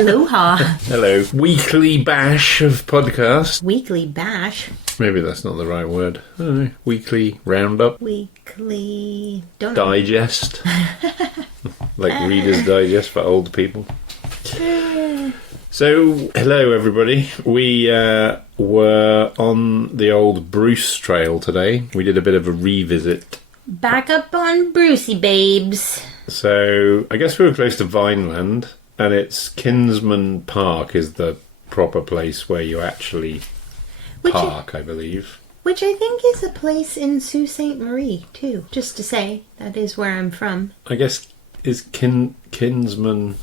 Aloha. Hello. Weekly bash of podcast. Weekly bash? Maybe that's not the right word. I don't know. Weekly roundup. Weekly... Don't know. Digest. Like Reader's Digest for old people. So, hello everybody. We were on the old Bruce Trail today. We did a bit of a revisit. Back up on Brucey, babes. So, I guess we were close to Vineland, and it's Kinsmen Park is the proper place where you actually park, I believe. Which I think is a place in Sault Ste. Marie, too. Just to say, that is where I'm from. I guess, is Kinsmen...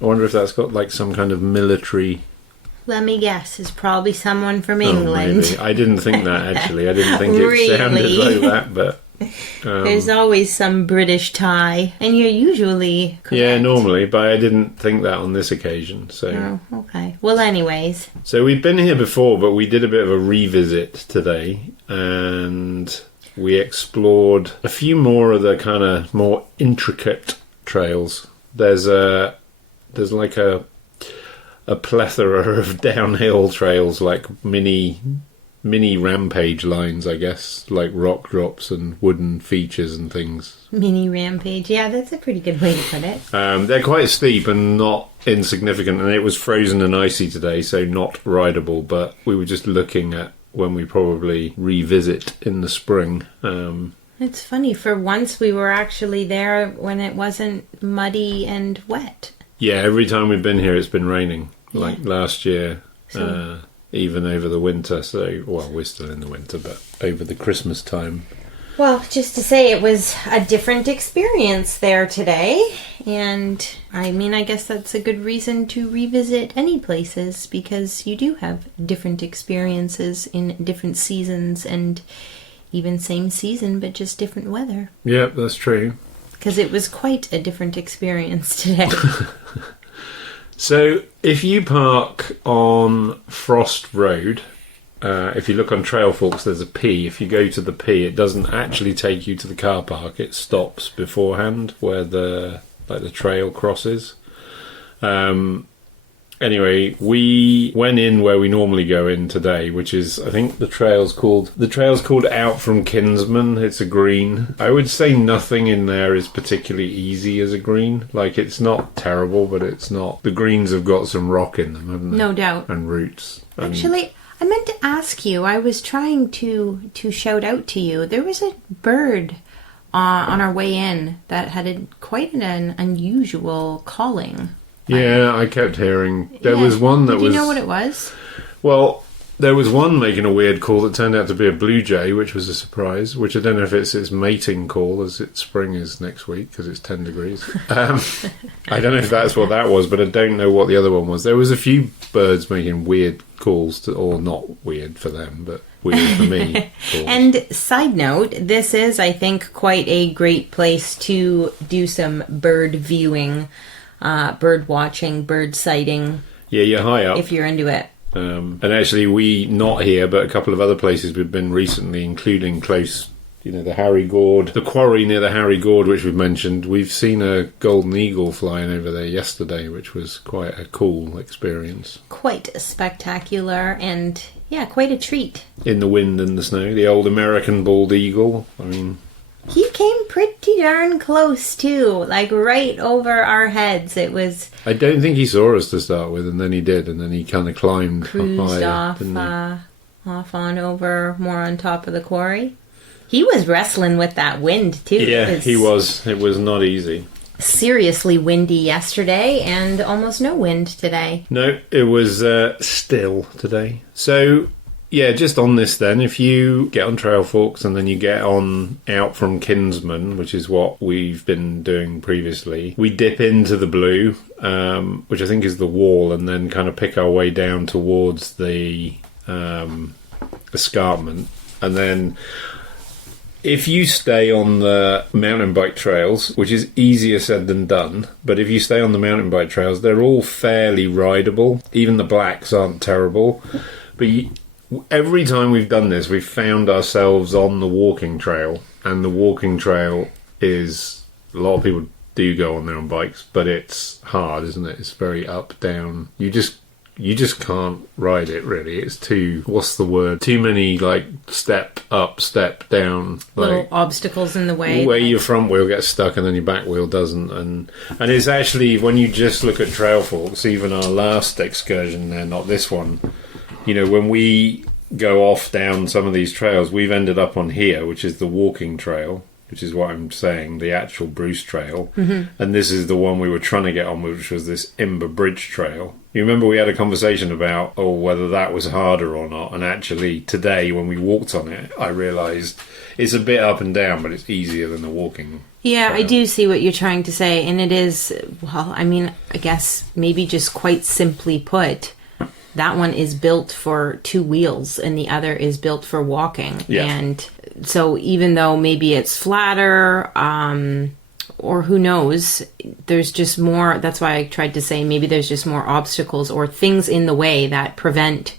I wonder if that's got like some kind of military... Let me guess, it's probably someone from England. Maybe. I didn't think that, actually. I didn't think it sounded like that, but... There's always some British tie, and you're usually correct. Yeah, normally, but I didn't think that on this occasion, so... Oh, okay. Well, anyways. So we've been here before, but we did a bit of a revisit today, and we explored a few more of the kind of more intricate trails. There's like a plethora of downhill trails, like mini rampage lines, I guess, like rock drops and wooden features and things. Mini rampage, yeah, that's a pretty good way to put it. They're quite steep and not insignificant, and it was frozen and icy today, so not rideable, but we were just looking at when we probably revisit in the spring. It's funny, for once we were actually there when it wasn't muddy and wet. Yeah, every time we've been here it's been raining, like last year. Even over the winter, so, well, we're still in the winter, but over the Christmas time. Well, just to say, it was a different experience there today, and I mean, I guess that's a good reason to revisit any places, because you do have different experiences in different seasons, and even same season, but just different weather. Yeah, that's true. Because it was quite a different experience today. So, if you park on Frost Road, if you look on Trail Forks, there's a P. If you go to the P, it doesn't actually take you to the car park. It stops beforehand where the trail crosses. Anyway, we went in where we normally go in today, which is, I think the trail's called Out from Kinsmen. It's a green. I would say nothing in there is particularly easy as a green. Like, it's not terrible, but it's not. The greens have got some rock in them, haven't they? No doubt. And roots. Actually, I meant to ask you, I was trying to shout out to you. There was a bird on our way in that had quite an unusual calling. Yeah, I kept hearing. There was one that was... Did you know what it was? Well, there was one making a weird call that turned out to be a blue jay, which was a surprise, which I don't know if it's its mating call, as its spring is next week, because it's 10 degrees. I don't know if that's what that was, but I don't know what the other one was. There was a few birds making weird calls, or not weird for them, but weird for me. And side note, this is, I think, quite a great place to do some bird viewing, bird watching, bird sighting. Yeah, you're high up. If you're into it. And actually, we, not here, but a couple of other places we've been recently, including close, the Harry Gord, the quarry near the Harry Gord, which we've mentioned. We've seen a golden eagle flying over there yesterday, which was quite a cool experience. Quite spectacular and, yeah, quite a treat. In the wind and the snow. The old American bald eagle. I mean... He came pretty darn close, too. Like, right over our heads. It was... I don't think he saw us to start with, and then he did, and then he kind of climbed cruised higher, off on over, more on top of the quarry. He was wrestling with that wind, too. Yeah, he was. It was not easy. Seriously windy yesterday, and almost no wind today. No, it was still today. So... yeah, just on this then, if you get on Trail Forks and then you get on Out from Kinsmen, which is what we've been doing previously, we dip into the blue, which I think is the wall, and then kind of pick our way down towards the escarpment. And then if you stay on the mountain bike trails, which is easier said than done, but if you stay on the mountain bike trails, they're all fairly rideable. Even the blacks aren't terrible. But every time we've done this, we've found ourselves on the walking trail, and the walking trail is, a lot of people do go on there on bikes, but it's hard, isn't it? It's very up, down. You just can't ride it, really. It's too, what's the word? Too many, like, step up, step down. Little like, obstacles in the way. Where your front wheel gets stuck and then your back wheel doesn't. And it's actually, when you just look at trail forks, even our last excursion there, not this one, you know, when we go off down some of these trails, we've ended up on here, which is the walking trail, which is what I'm saying, the actual Bruce Trail. Mm-hmm. And this is the one we were trying to get on, which was this Imber Bridge Trail. You remember we had a conversation about, whether that was harder or not. And actually, today, when we walked on it, I realised it's a bit up and down, but it's easier than the walking. Yeah, trail. I do see what you're trying to say. And it is, well, I mean, I guess maybe just quite simply put, that one is built for two wheels and the other is built for walking. Yeah. And so even though maybe it's flatter, or who knows, there's just more, that's why I tried to say maybe there's just more obstacles or things in the way that prevent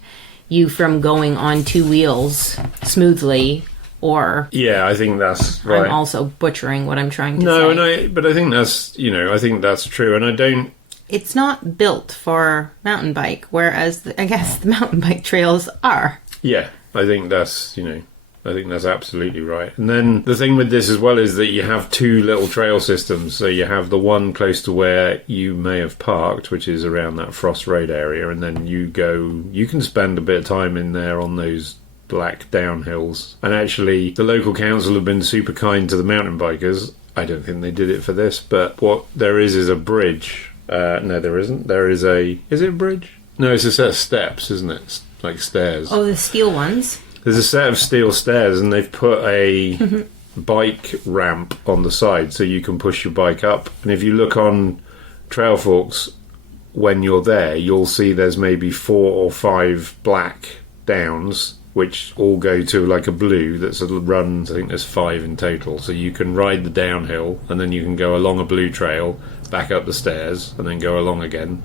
you from going on two wheels smoothly, or... Yeah, I think that's right. I'm also butchering what I'm trying to say. But I think that's, I think that's true. And I don't... It's not built for mountain bike, whereas I guess the mountain bike trails are. Yeah, I think that's, I think that's absolutely right. And then the thing with this as well is that you have two little trail systems. So you have the one close to where you may have parked, which is around that Frost Road area. And then you can spend a bit of time in there on those black downhills. And actually, the local council have been super kind to the mountain bikers. I don't think they did it for this, but what there is a bridge. No, there isn't. Is it a bridge? No, it's a set of steps, isn't it? It's like stairs. Oh, the steel ones. There's a set of steel stairs, and they've put a bike ramp on the side so you can push your bike up. And if you look on Trail Forks, when you're there, you'll see there's maybe 4 or 5 black downs, which all go to like a blue that's a run. I think there's 5 in total. So you can ride the downhill, and then you can go along a blue trail, back up the stairs, and then go along again.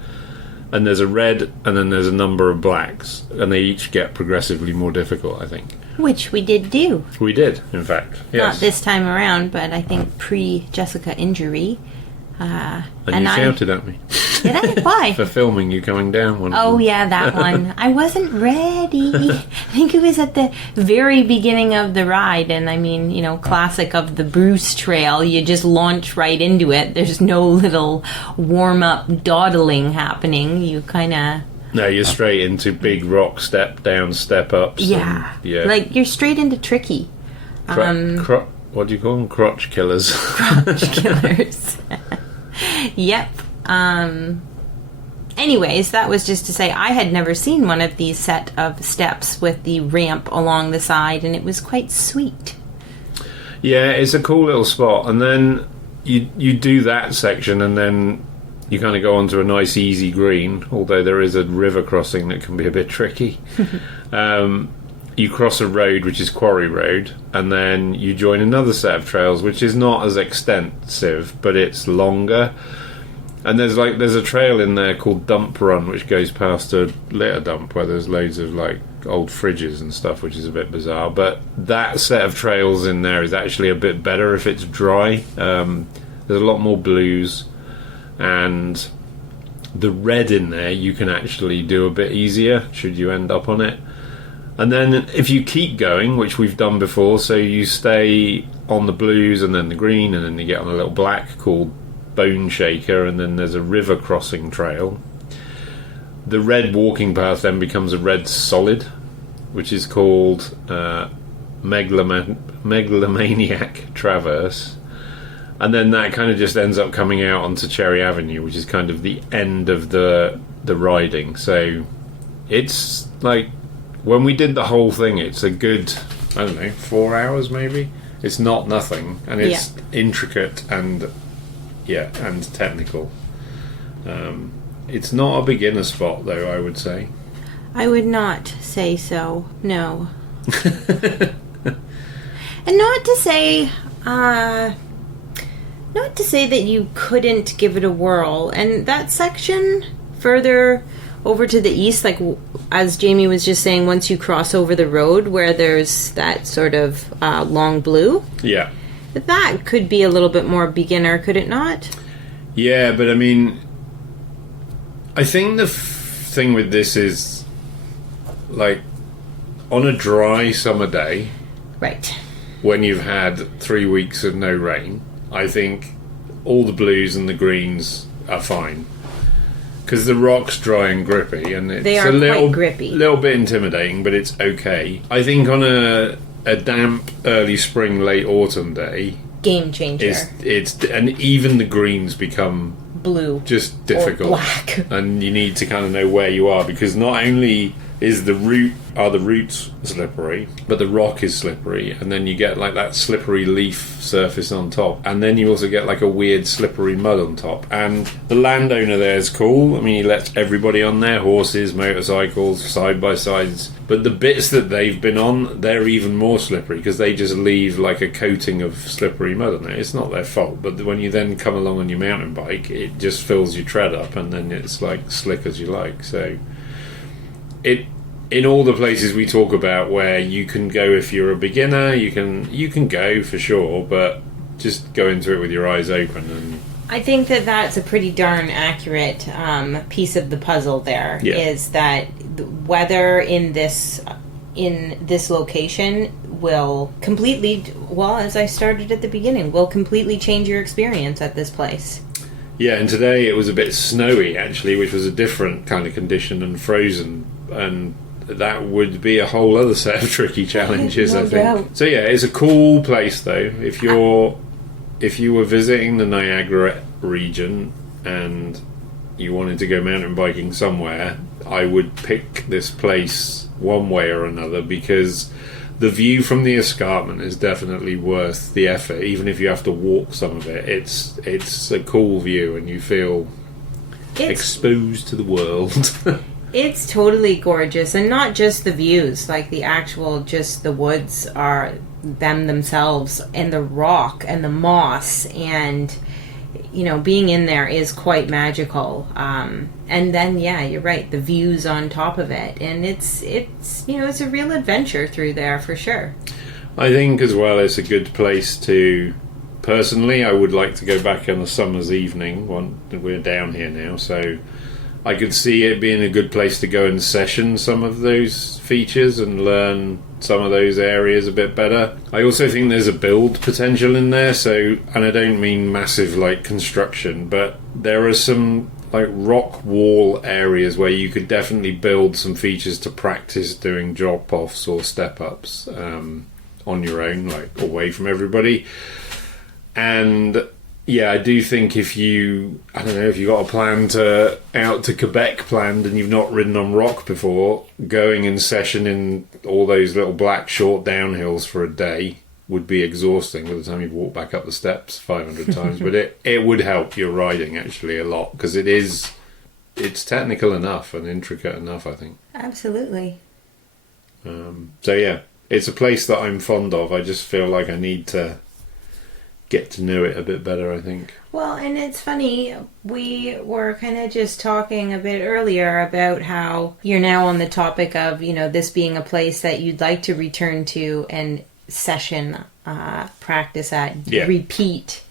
And there's a red, and then there's a number of blacks, and they each get progressively more difficult, I think. Which we did do. We did, in fact. Yes. Not this time around, but I think pre-Jessica injury. And you shouted at me. Did I? Why? For filming you coming down one. Oh, yeah, that one. I wasn't ready. I think it was at the very beginning of the ride. And I mean, classic of the Bruce Trail. You just launch right into it. There's no little warm-up dawdling happening. You kind of... No, you're straight into big rock step down, step ups. Yeah. Like, you're straight into tricky. What do you call them? Crotch killers. Crotch killers. Yep. Anyways, that was just to say I had never seen one of these set of steps with the ramp along the side, and it was quite sweet. Yeah, it's a cool little spot. And then you do that section, and then you kind of go onto a nice easy green, although there is a river crossing that can be a bit tricky. You cross a road, which is Quarry Road, and then you join another set of trails, which is not as extensive, but it's longer. And there's a trail in there called Dump Run, which goes past a litter dump where there's loads of like old fridges and stuff, which is a bit bizarre. But that set of trails in there is actually a bit better if it's dry. There's a lot more blues, and the red in there you can actually do a bit easier should you end up on it. And then if you keep going, which we've done before, so you stay on the blues and then the green, and then you get on a little black called Bone Shaker, and then there's a river crossing trail. The red walking path then becomes a red solid, which is called Megalomaniac Traverse. And then that kind of just ends up coming out onto Cherry Avenue, which is kind of the end of the riding. So it's like... When we did the whole thing, it's a good, 4 hours maybe. It's not nothing, and it's intricate and technical. It's not a beginner spot, though, I would say. I would not say so. No. And not to say that you couldn't give it a whirl. And that section further over to the east, like as Jamie was just saying, once you cross over the road where there's that sort of long blue, But that could be a little bit more beginner, could it not? Yeah, but I mean, I think the thing with this is, like, on a dry summer day, Right. when you've had 3 weeks of no rain, I think all the blues and the greens are fine. Because the rock's dry and grippy, and it's They are a little, quite grippy. little bit intimidating, but it's okay. I think on a damp early spring, late autumn day, Game changer. and even the greens become Blue. just difficult. Or black. And you need to kind of know where you are, because not only is the roots slippery, but the rock is slippery, and then you get like that slippery leaf surface on top, and then you also get like a weird slippery mud on top. And the landowner there is cool. I mean, he lets everybody on there, horses, motorcycles, side by sides, but the bits that they've been on, they're even more slippery because they just leave like a coating of slippery mud on there. It's not their fault, but when you then come along on your mountain bike, it just fills your tread up, and then it's like slick as you like. So in all the places we talk about where you can go if you're a beginner, you can go for sure, but just go into it with your eyes open. And I think that that's a pretty darn accurate piece of the puzzle there, is that the weather in this location will completely, well, as I started at the beginning, will completely change your experience at this place. yeah, and today it was a bit snowy actually, which was a different kind of condition, and frozen, and that would be a whole other set of tricky challenges, No I think. doubt. So yeah, it's a cool place though. If you were visiting the Niagara region and you wanted to go mountain biking somewhere, I would pick this place one way or another, because the view from the escarpment is definitely worth the effort, even if you have to walk some of it. It's a cool view, and you feel exposed to the world. It's totally gorgeous, and not just the views, like the actual, just the woods are them themselves, and the rock and the moss, and being in there is quite magical. And then you're right, the views on top of it, and it's it's a real adventure through there for sure. I think as well it's a good place to, personally, I would like to go back on a summer's evening when we're down here now, so I could see it being a good place to go and session some of those features and learn some of those areas a bit better. I also think there's a build potential in there, and I don't mean massive like construction, but there are some like rock wall areas where you could definitely build some features to practice doing drop-offs or step-ups on your own, like away from everybody. And yeah, I do think if you got a plan out to Quebec planned and you've not ridden on rock before, going and sessioning all those little black short downhills for a day would be exhausting by the time you've walked back up the steps 500 times. But it would help your riding actually a lot, because it's technical enough and intricate enough, I think. Absolutely. So yeah, it's a place that I'm fond of. I just feel like I need to get to know it a bit better, I think. Well, and it's funny, we were kind of just talking a bit earlier about how you're now on the topic of, this being a place that you'd like to return to and session practice at, repeat,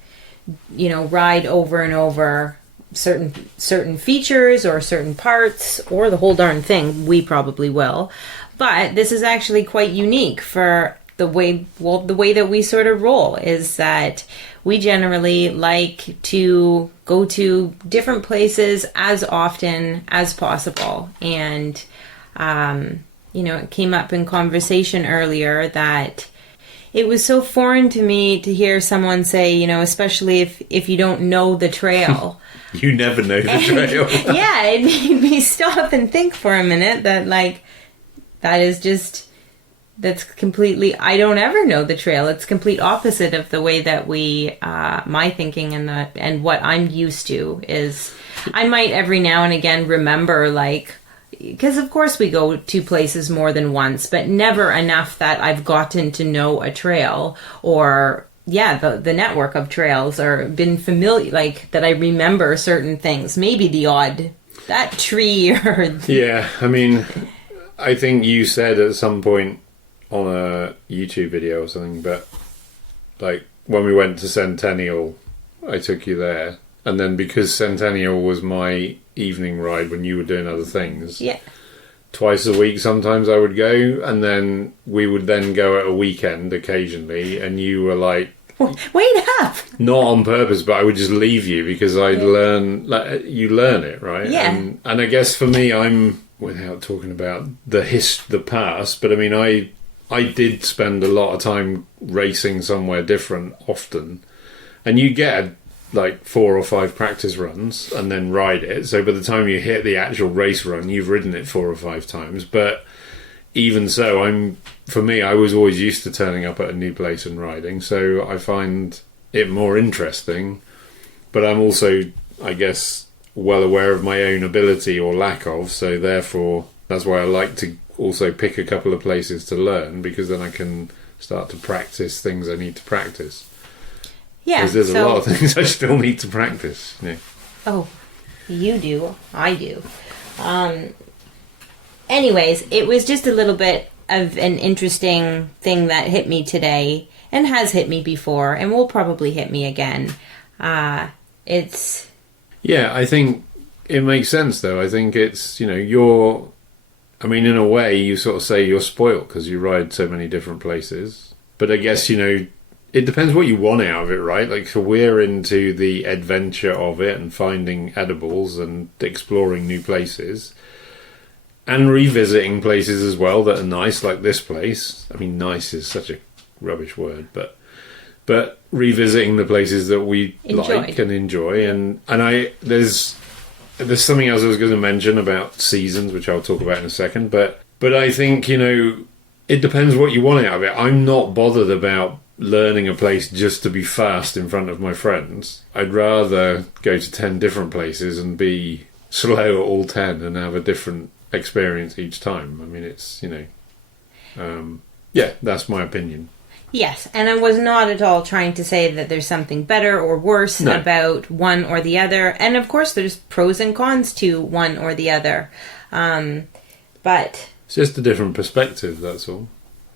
ride over and over certain features or certain parts or the whole darn thing. We probably will. But this is actually quite unique for the way that we sort of roll, is that we generally like to go to different places as often as possible. And, it came up in conversation earlier that it was so foreign to me to hear someone say, especially if you don't know the trail. You never know the trail. Yeah, it made me stop and think for a minute that, like, that's completely, I don't ever know the trail. It's complete opposite of the way that my thinking and what I'm used to is, I might every now and again remember, like, because of course we go to places more than once, but never enough that I've gotten to know a trail or, the network of trails, or been familiar, like, that I remember certain things. Maybe the odd, that tree or... Yeah, I mean, I think you said at some point on a YouTube video or something, but like when we went to Centennial, I took you there. And then because Centennial was my evening ride when you were doing other things, Yeah. twice a week sometimes I would go, and then we would then go at a weekend occasionally, and you were like, wait up! not on purpose, but I would just leave you because I'd learn, like, you learn it, right? Yeah. And I guess for me, I'm, without talking about the past, but I mean, I did spend a lot of time racing somewhere different often, and you get like 4 or 5 practice runs and then ride it. So by the time you hit the actual race run, you've ridden it 4 or 5 times. But even so, for me, I was always used to turning up at a new place and riding. So I find it more interesting. But I'm also, I guess, well aware of my own ability or lack of. So therefore, that's why I like to also pick a couple of places to learn, because then I can start to practice things I need to practice. Yeah, because there's a lot of things I still need to practice. Yeah. Oh, you do. I do. Anyways, it was just a little bit of an interesting thing that hit me today, and has hit me before, and will probably hit me again. It's... Yeah, I think it makes sense, though. I think it's, you're... I mean, in a way, you sort of say you're spoilt because you ride so many different places. But I guess, it depends what you want out of it, right? Like, so we're into the adventure of it and finding edibles and exploring new places and revisiting places as well that are nice, like this place. I mean, nice is such a rubbish word, but revisiting the places that we like and enjoy. And there's something else I was going to mention about seasons, which I'll talk about in a second. But I think, it depends what you want out of it. I'm not bothered about learning a place just to be fast in front of my friends. I'd rather go to 10 different places and be slow at all 10 and have a different experience each time. I mean, it's, that's my opinion. Yes, and I was not at all trying to say that there's something better or worse about one or the other. And of course, there's pros and cons to one or the other. But it's just a different perspective, that's all.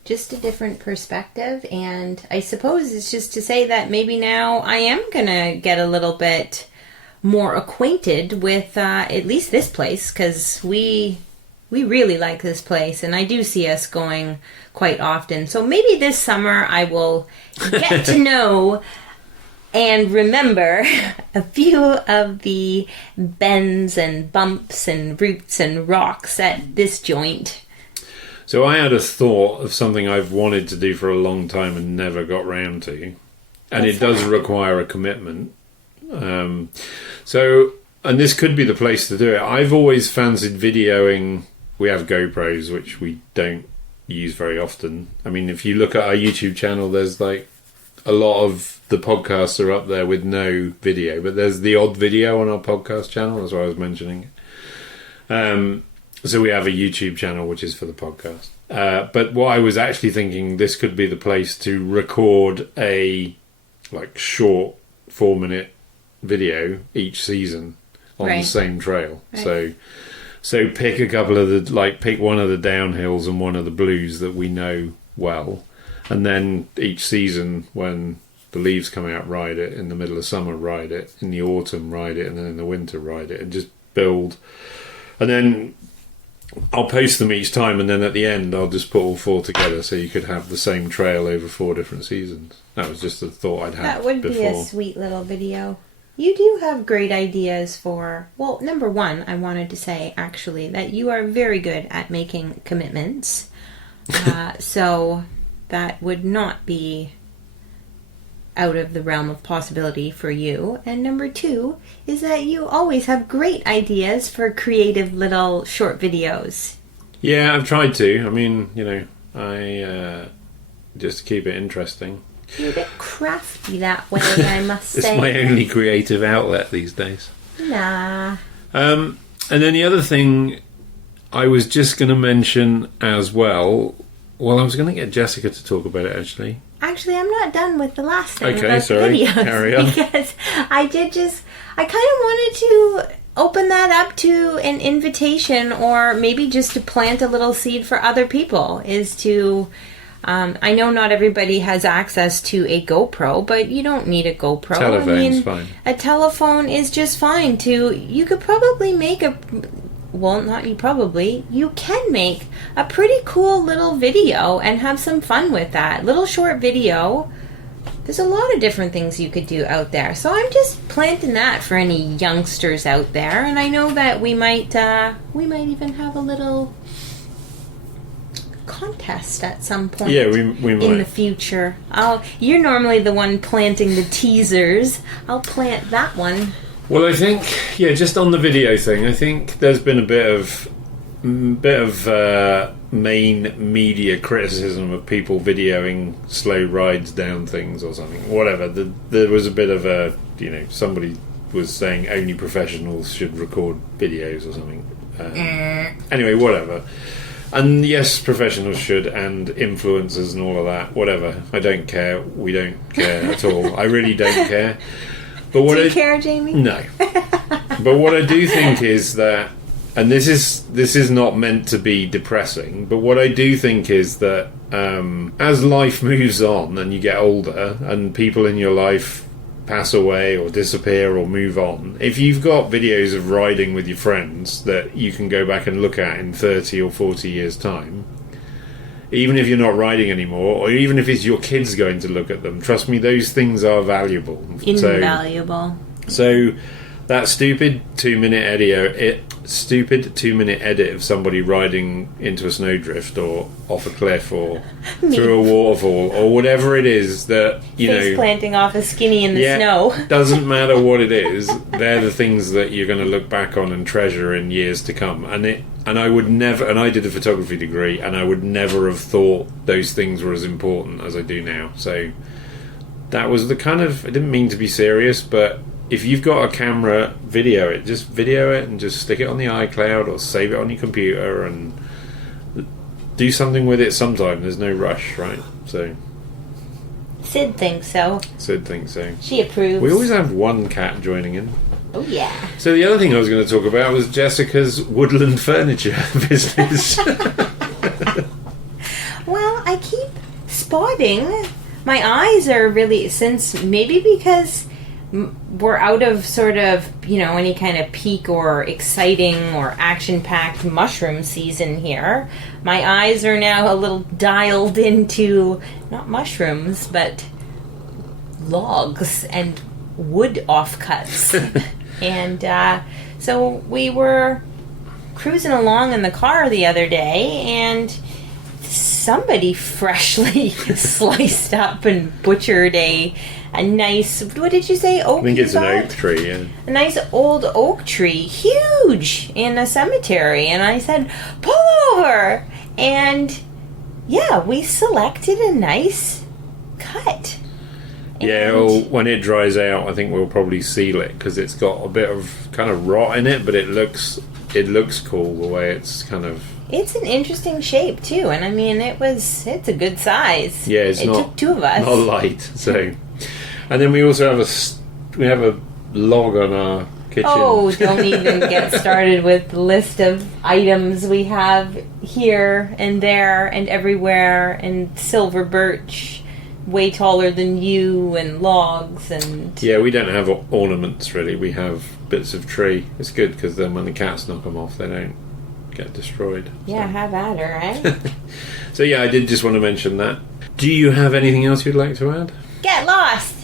Just a different perspective, and I suppose it's just to say that maybe now I am gonna get a little bit more acquainted with at least this place, because we really like this place, and I do see us going quite often. So maybe this summer I will get to know and remember a few of the bends and bumps and roots and rocks at this joint. So I had a thought of something I've wanted to do for a long time and never got round to. And it does require a commitment. And this could be the place to do it. I've always fancied videoing. We have GoPros, which we don't use very often. I mean, if you look at our YouTube channel, there's like a lot of the podcasts are up there with no video. But there's the odd video on our podcast channel. That's why I was mentioning it. So we have a YouTube channel, which is for the podcast. But what I was actually thinking, this could be the place to record a short 4-minute video each season on the same trail. Right. So pick a couple of pick one of the downhills and one of the blues that we know well. And then each season when the leaves come out, ride it. In the middle of summer, ride it. In the autumn, ride it. And then in the winter, ride it. And just build. And then I'll post them each time, and then at the end I'll just put all 4 together, so you could have the same trail over 4 different seasons. That was just a thought I'd had. That would be a sweet little video. You do have great ideas for... Well, number one, I wanted to say, actually, that you are very good at making commitments. So that would not be out of the realm of possibility for you. And number 2 is that you always have great ideas for creative little short videos. Yeah, I've tried to. I mean, I just to keep it interesting. You're a bit crafty that way, I must say. It's my only creative outlet these days. Nah. And then the other thing I was just going to mention as well... Well, I was going to get Jessica to talk about it, actually. Actually, I'm not done with the last thing about the videos. Carry on. Because I kind of wanted to open that up to an invitation, or maybe just to plant a little seed for other people, is to I know not everybody has access to a GoPro, but you don't need a GoPro. Telephone's fine. A telephone is just fine to... You could probably make a... Well, not you probably. You can make a pretty cool little video and have some fun with that. Little short video. There's a lot of different things you could do out there. So I'm just planting that for any youngsters out there. And I know that we might even have a little contest at some point. Yeah, we might. In the future. You're normally the one planting the teasers. I'll plant that one. Well, I think, just on the video thing, I think there's been a bit of main media criticism of people videoing slow rides down things or something. Whatever. There was a bit of a, somebody was saying only professionals should record videos or something. Anyway, whatever. And yes, professionals should, and influencers and all of that. Whatever. I don't care. We don't care at all. I really don't care. But what do you care, Jamie? No. But what I do think is that, and this is not meant to be depressing, but what I do think is that as life moves on and you get older and people in your life pass away or disappear or move on, if you've got videos of riding with your friends that you can go back and look at in 30 or 40 years' time, even if you're not riding anymore, or even if it's your kids going to look at them, trust me, those things are valuable. Invaluable. So that stupid 2-minute edit of somebody riding into a snowdrift or off a cliff or through a waterfall or whatever it is that Face planting off a skinny in the snow. Doesn't matter what it is, they're the things that you're going to look back on and treasure in years to come. And I would never, and I did a photography degree, and I would never have thought those things were as important as I do now. So that was the kind of, I didn't mean to be serious, but if you've got a camera, video it. Just video it and just stick it on the iCloud or save it on your computer and do something with it sometime. There's no rush, right? So Sid thinks so. She approves. We always have one cat joining in. Oh, yeah. So the other thing I was going to talk about was Jessica's woodland furniture business. Well, I keep spotting. My eyes are really, since maybe because we're out of sort of, any kind of peak or exciting or action-packed mushroom season here. My eyes are now a little dialed into, not mushrooms, but logs and wood offcuts. And so we were cruising along in the car the other day, and somebody freshly sliced up and butchered a nice, what did you say, oak? I think it's an oak tree, yeah. A nice old oak tree, huge, in a cemetery. And I said, pull over! And yeah, we selected a nice cut. Yeah, well, when it dries out, I think we'll probably seal it because it's got a bit of kind of rot in it, but it looks cool the way it's kind of. It's an interesting shape too, and I mean it's a good size. Yeah, it took two of us. Not light, so. And then we also have a log on our kitchen. Oh, don't even get started with the list of items we have here and there and everywhere, and silver birch way taller than you, and logs, and yeah, we don't have ornaments really. We have bits of tree. It's good because then when the cats knock them off, they don't get destroyed. Yeah, so. have at her, right? So yeah, I did just want to mention that. Do you have anything else you'd like to add? Get lost.